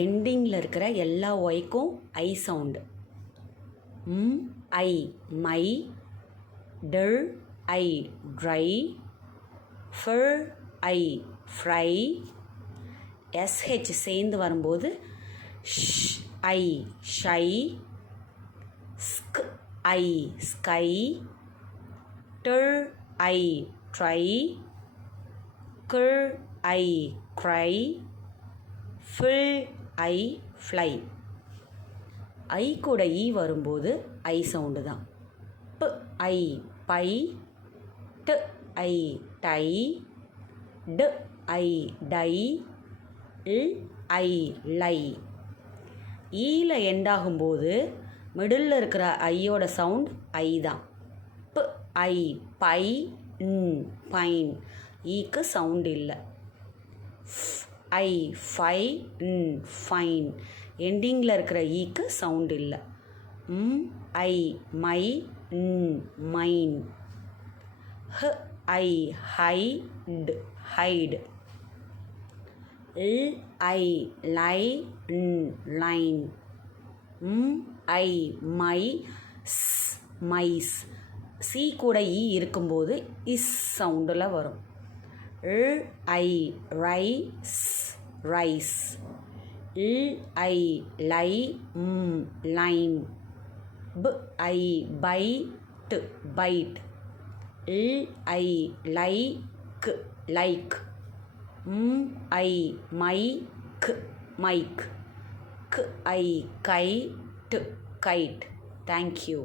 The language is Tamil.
எண்டிங்கில் இருக்கிற எல்லா ஒய்க்கும் ஐ சவுண்டு. ஐ மை, டிர் ஐ ட்ரை, ஃபிர் ஐ ஃப்ரை. எஸ்ஹெச் சேர்ந்து வரும்போது ஷ் ஐ ஷை, ஸ்க் ஐ ஸ்கை, டிர் ஐ ட்ரை, கிர் ஐ க்ரை, ஃபில் ஐ ஃப்ளை. ஐ கூட ஈ வரும்போது ஐ சவுண்டு தான். ப் ஐ பை, ட் ஐ டை, ட் ஐ டை, ல் ஐ லை. ஈல எண்டாகும்போது மிடில் இருக்கிற ஐயோட சவுண்ட் ஐ தான். ப் ஐ பை, பைன். ஈக்கு சவுண்ட் இல்லை. I fie, fine. எண்டிங்கில் இருக்கிற ஈக்கு சவுண்ட் இல்லை. I my, mine. ஹ ஐ ஹைட், ஹைடு. ல் I lie, line. I my, mice. C கூட ஈ இருக்கும்போது இஸ் சவுண்டில் வரும். ல் ஐ ரைஸ், ரைஸ். ல் ஐ லை, லைன். ப ஐ பைட், பைட். ல் I like, like. I mike, mike. க் ஐ கைட், கைட். தேங்க்யூ.